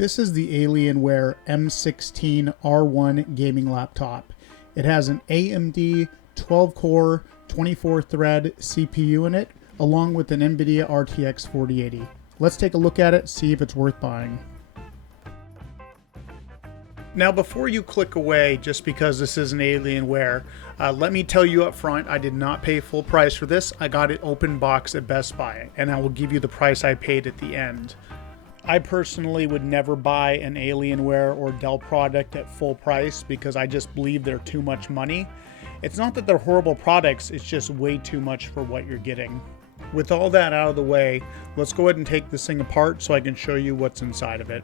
This is the Alienware M16 R1 gaming laptop. It has an AMD 12-core, 24-thread CPU in it, along with an NVIDIA RTX 4080. Let's take a look at it, see if it's worth buying. Now, before you click away just because this is an Alienware, let me tell you up front, I did not pay full price for this. I got it open box at Best Buy, and I will give you the price I paid at the end. I personally would never buy an Alienware or Dell product at full price because I just believe they're too much money. It's not that they're horrible products, it's just way too much for what you're getting. With all that out of the way, let's go ahead and take this thing apart so I can show you what's inside of it.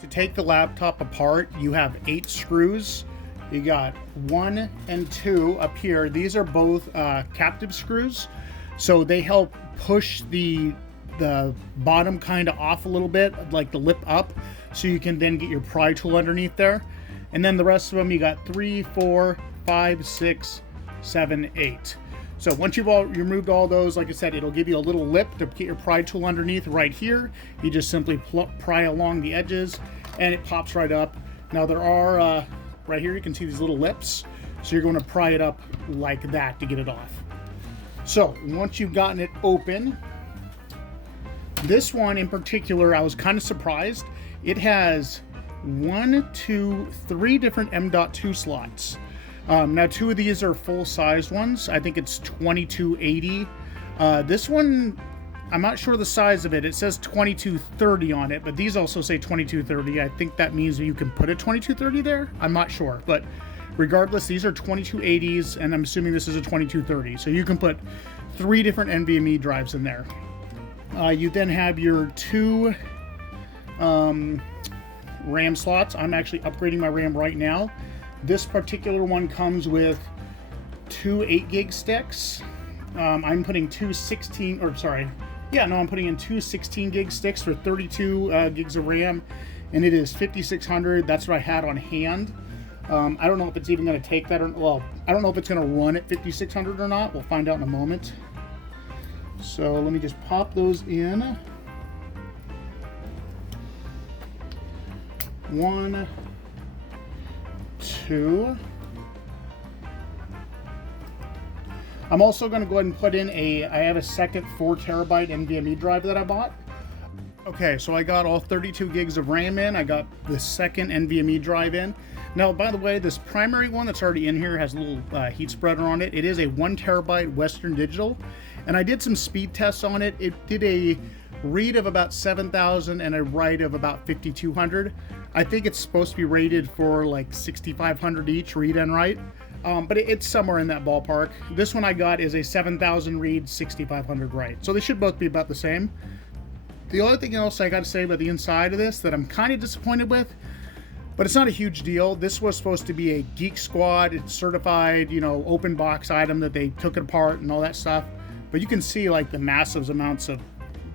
To take the laptop apart, you have 8 screws. You got 1 and 2 up here. These are both captive screws, so they help push the bottom kind of off a little bit, like the lip up, so you can then get your pry tool underneath there. And then the rest of them, you got 3, 4, 5, 6, 7, 8. So once you've removed all those, like I said, it'll give you a little lip to get your pry tool underneath right here. You just simply pry along the edges and it pops right up. Now there are, right here you can see these little lips. So you're going to pry it up like that to get it off. So once you've gotten it open, this one in particular, I was kind of surprised. It has 1, 2, 3 different M.2 slots. Now 2 of these are full-size ones. I think it's 2280. This one, I'm not sure the size of it. It says 2230 on it, but these also say 2230. I think that means you can put a 2230 there. I'm not sure, but regardless, these are 2280s, and I'm assuming this is a 2230. So you can put 3 different NVMe drives in there. You then have your 2 RAM slots. I'm actually upgrading my RAM right now. This particular one comes with 2 8-gig sticks. I'm putting I'm putting in 2 16-gig sticks for 32 gigs of RAM, and it is 5600. That's what I had on hand. I don't know if it's even going to take that, or I don't know if it's going to run at 5600 or not. We'll find out in a moment. So let me just pop those in. 1, 2. I'm also going to go ahead and put in I have a second 4 terabyte NVMe drive that I bought. Okay, so I got all 32 gigs of RAM in. I got the second NVMe drive in. Now, by the way, this primary one that's already in here has a little heat spreader on it. It is a 1 terabyte Western Digital, and I did some speed tests on it. It did a read of about 7,000 and a write of about 5,200. I think it's supposed to be rated for like 6,500 each, read and write, but it's somewhere in that ballpark. This one I got is a 7,000 read, 6,500 write, so they should both be about the same. The only thing else I got to say about the inside of this that I'm kind of disappointed with, but it's not a huge deal. This was supposed to be a Geek Squad certified, open box item that they took it apart and all that stuff, but you can see like the massive amounts of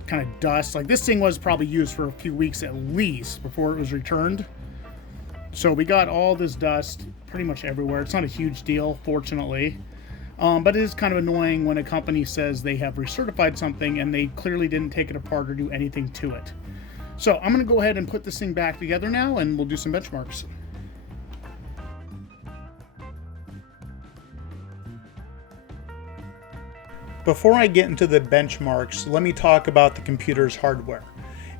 kind of dust. Like this thing was probably used for a few weeks at least before it was returned. So we got all this dust pretty much everywhere. It's not a huge deal, fortunately, but it is kind of annoying when a company says they have recertified something and they clearly didn't take it apart or do anything to it. So I'm going to go ahead and put this thing back together now, and we'll do some benchmarks. Before I get into the benchmarks, let me talk about the computer's hardware.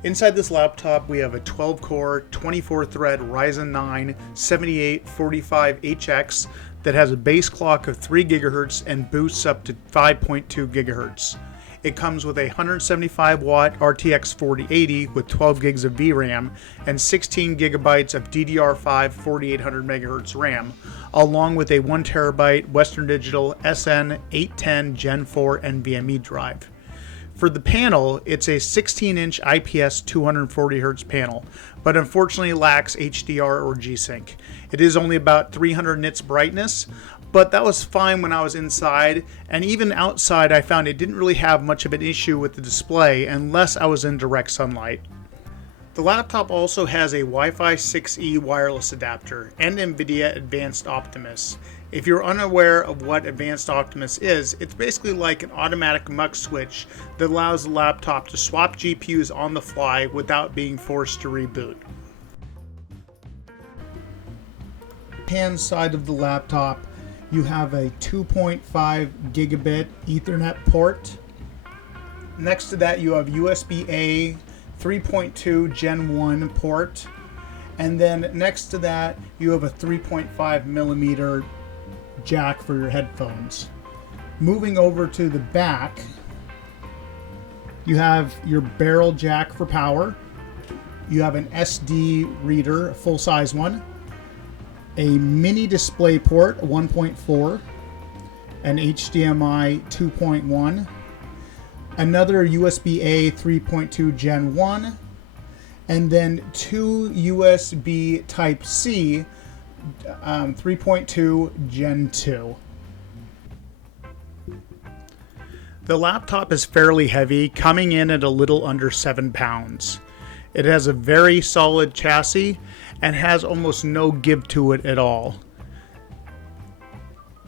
Inside this laptop, we have a 12-core, 24-thread Ryzen 9 7845HX that has a base clock of 3 GHz and boosts up to 5.2 GHz. It comes with a 175-watt RTX 4080 with 12 gigs of VRAM and 16 gigabytes of DDR5 4800 MHz RAM, along with a 1 terabyte Western Digital SN810 Gen 4 NVMe drive. For the panel, it's a 16-inch IPS 240Hz panel, but unfortunately lacks HDR or G-Sync. It is only about 300 nits brightness, but that was fine when I was inside, and even outside I found it didn't really have much of an issue with the display unless I was in direct sunlight. The laptop also has a Wi-Fi 6E wireless adapter and NVIDIA Advanced Optimus. If you're unaware of what Advanced Optimus is, it's basically like an automatic mux switch that allows the laptop to swap GPUs on the fly without being forced to reboot. Hand side of the laptop, you have a 2.5 gigabit Ethernet port. Next to that, you have USB-A 3.2 Gen 1 port, and then next to that you have a 3.5 millimeter jack for your headphones. Moving over to the back, you have your barrel jack for power, you have an SD reader, a full-size one, a mini display port 1.4, an HDMI 2.1, another USB-A 3.2 Gen 1, and then two USB Type-C 3.2 Gen 2. The laptop is fairly heavy, coming in at a little under 7 pounds. It has a very solid chassis and has almost no give to it at all.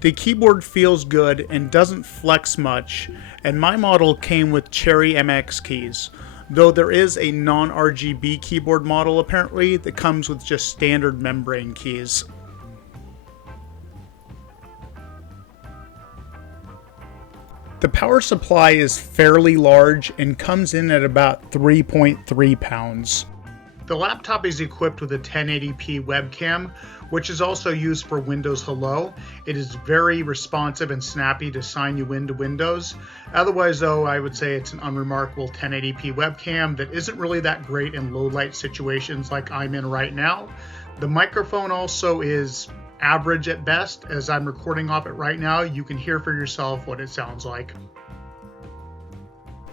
The keyboard feels good and doesn't flex much, and my model came with Cherry MX keys, though there is a non-RGB keyboard model apparently that comes with just standard membrane keys. The power supply is fairly large and comes in at about 3.3 pounds. The laptop is equipped with a 1080p webcam, which is also used for Windows Hello. It is very responsive and snappy to sign you into Windows. Otherwise though, I would say it's an unremarkable 1080p webcam that isn't really that great in low light situations like I'm in right now. The microphone also is average at best. As I'm recording off it right now, you can hear for yourself what it sounds like.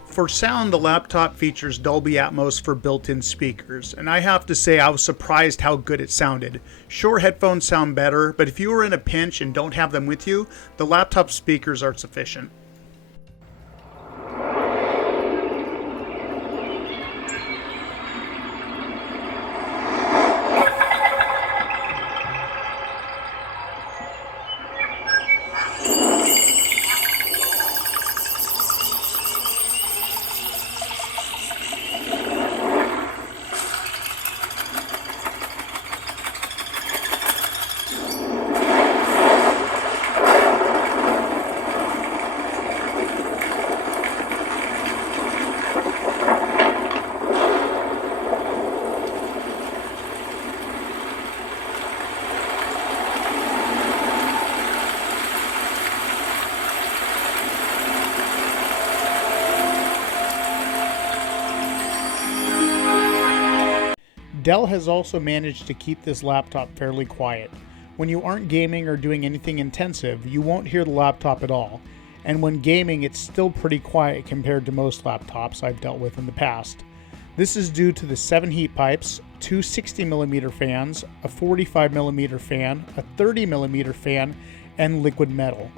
For sound, the laptop features Dolby Atmos for built-in speakers, and I have to say I was surprised how good it sounded. Sure, headphones sound better, but if you are in a pinch and don't have them with you, the laptop speakers are sufficient. Dell has also managed to keep this laptop fairly quiet. When you aren't gaming or doing anything intensive, you won't hear the laptop at all. And when gaming, it's still pretty quiet compared to most laptops I've dealt with in the past. This is due to the 7 heat pipes, 2 60mm fans, a 45mm fan, a 30mm fan, and liquid metal.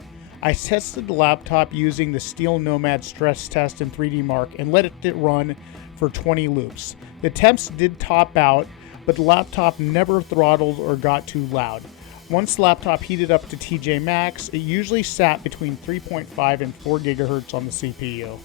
I tested the laptop using the Steel Nomad stress test in 3D Mark and let it run for 20 loops. The temps did top out, but the laptop never throttled or got too loud. Once the laptop heated up to TJ Max, it usually sat between 3.5 and 4 GHz on the CPU.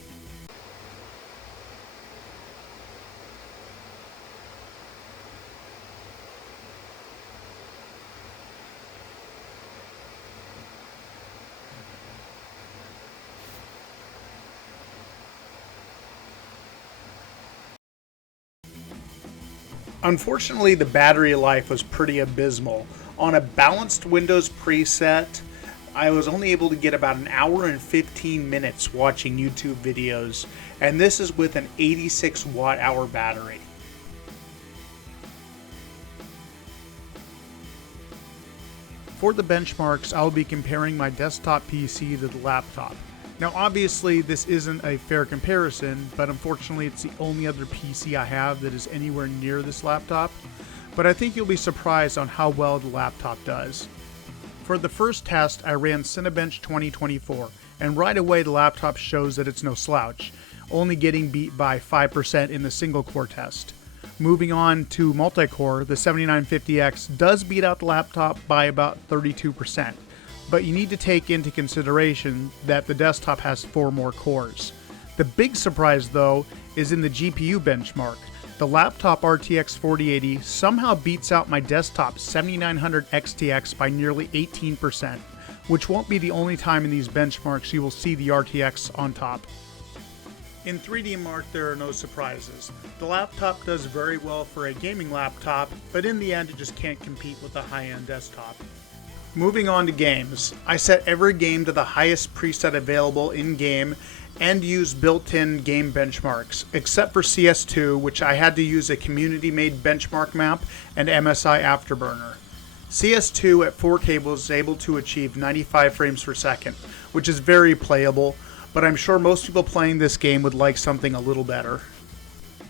Unfortunately, the battery life was pretty abysmal. On a balanced Windows preset, I was only able to get about an hour and 15 minutes watching YouTube videos, and this is with an 86 watt-hour battery. For the benchmarks, I'll be comparing my desktop PC to the laptop. Now obviously this isn't a fair comparison, but unfortunately it's the only other PC I have that is anywhere near this laptop, but I think you'll be surprised on how well the laptop does. For the first test, I ran Cinebench 2024, and right away the laptop shows that it's no slouch, only getting beat by 5% in the single core test. Moving on to multi-core, the 7950X does beat out the laptop by about 32%, but you need to take into consideration that the desktop has 4 more cores. The big surprise though is in the GPU benchmark. The laptop RTX 4080 somehow beats out my desktop 7900 XTX by nearly 18%, which won't be the only time in these benchmarks you will see the RTX on top. In 3D Mark, there are no surprises. The laptop does very well for a gaming laptop, but in the end it just can't compete with a high-end desktop. Moving on to games, I set every game to the highest preset available in-game and use built-in game benchmarks, except for CS2, which I had to use a community-made benchmark map and MSI Afterburner. CS2 at 4K was able to achieve 95 frames per second, which is very playable, but I'm sure most people playing this game would like something a little better.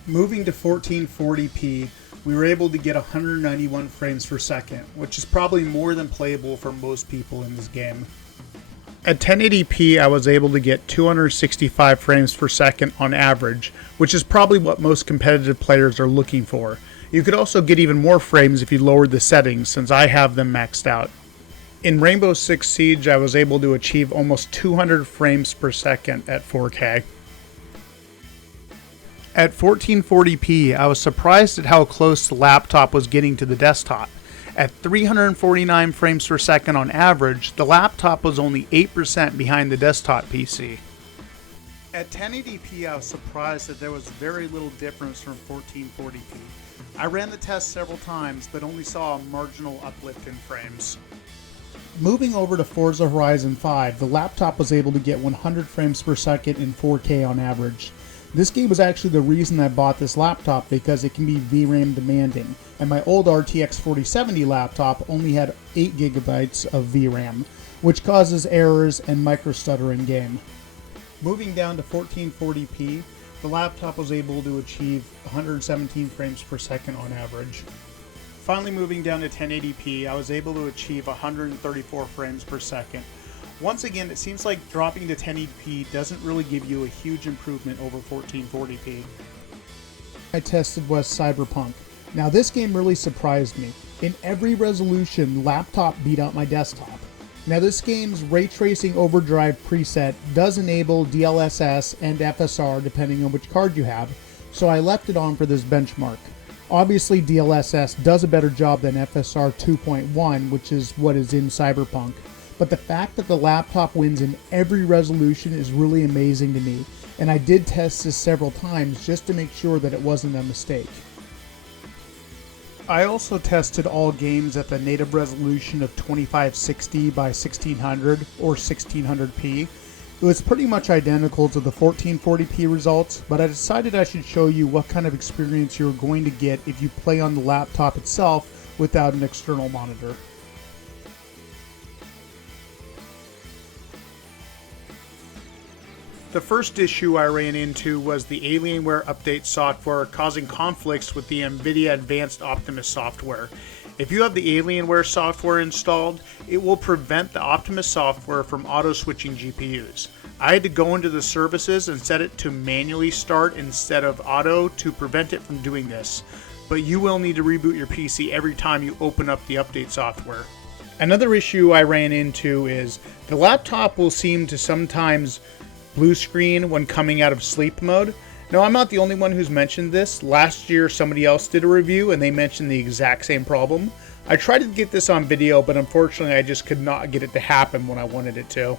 Moving to 1440p, we were able to get 191 frames per second, which is probably more than playable for most people in this game. At 1080p, I was able to get 265 frames per second on average, which is probably what most competitive players are looking for. You could also get even more frames if you lowered the settings, since I have them maxed out. In Rainbow Six Siege, I was able to achieve almost 200 frames per second at 4K. At 1440p, I was surprised at how close the laptop was getting to the desktop. At 349 frames per second on average, the laptop was only 8% behind the desktop PC. At 1080p, I was surprised that there was very little difference from 1440p. I ran the test several times, but only saw a marginal uplift in frames. Moving over to Forza Horizon 5, the laptop was able to get 100 frames per second in 4K on average. This game was actually the reason I bought this laptop, because it can be VRAM demanding, and my old RTX 4070 laptop only had 8 GB of VRAM, which causes errors and micro-stutter in game. Moving down to 1440p, the laptop was able to achieve 117 frames per second on average. Finally moving down to 1080p, I was able to achieve 134 frames per second. Once again, it seems like dropping to 1080p doesn't really give you a huge improvement over 1440p. I tested was Cyberpunk. Now this game really surprised me. In every resolution, laptop beat out my desktop. Now this game's Ray Tracing Overdrive preset does enable DLSS and FSR depending on which card you have, so I left it on for this benchmark. Obviously DLSS does a better job than FSR 2.1, which is what is in Cyberpunk. But the fact that the laptop wins in every resolution is really amazing to me, and I did test this several times just to make sure that it wasn't a mistake. I also tested all games at the native resolution of 2560 by 1600 or 1600p. It was pretty much identical to the 1440p results, but I decided I should show you what kind of experience you're going to get if you play on the laptop itself without an external monitor. The first issue I ran into was the Alienware update software causing conflicts with the NVIDIA Advanced Optimus software. If you have the Alienware software installed, it will prevent the Optimus software from auto-switching GPUs. I had to go into the services and set it to manually start instead of auto to prevent it from doing this, but you will need to reboot your PC every time you open up the update software. Another issue I ran into is the laptop will seem to sometimes blue screen when coming out of sleep mode. Now, I'm not the only one who's mentioned this. Last year, somebody else did a review and they mentioned the exact same problem. I tried to get this on video, but unfortunately, I just could not get it to happen when I wanted it to.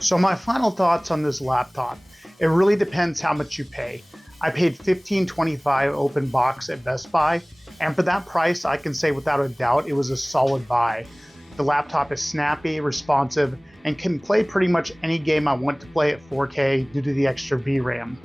So my final thoughts on this laptop. It really depends how much you pay. I paid $15.25 open box at Best Buy, and for that price, I can say without a doubt it was a solid buy. The laptop is snappy, responsive, and can play pretty much any game I want to play at 4K due to the extra VRAM.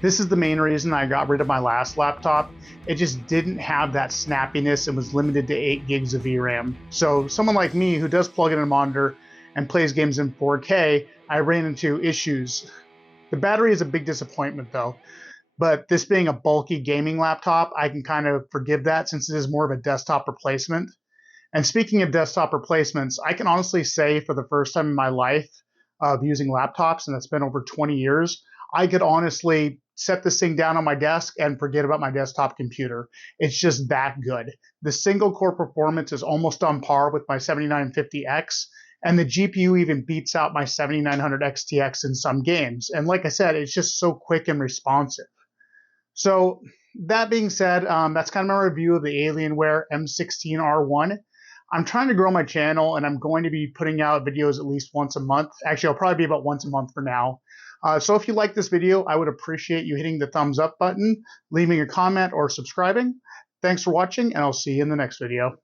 This is the main reason I got rid of my last laptop. It just didn't have that snappiness and was limited to 8 gigs of VRAM. So someone like me who does plug in a monitor and plays games in 4K, I ran into issues. The battery is a big disappointment though. But this being a bulky gaming laptop, I can kind of forgive that since it is more of a desktop replacement. And speaking of desktop replacements, I can honestly say for the first time in my life of using laptops, and it's been over 20 years, I could honestly set this thing down on my desk and forget about my desktop computer. It's just that good. The single core performance is almost on par with my 7950X, and the GPU even beats out my 7900 XTX in some games. And like I said, it's just so quick and responsive. So that being said, that's kind of my review of the Alienware M16 R1. I'm trying to grow my channel, and I'm going to be putting out videos at least once a month. Actually, I'll probably be about once a month for now. So if you like this video, I would appreciate you hitting the thumbs up button, leaving a comment, or subscribing. Thanks for watching, and I'll see you in the next video.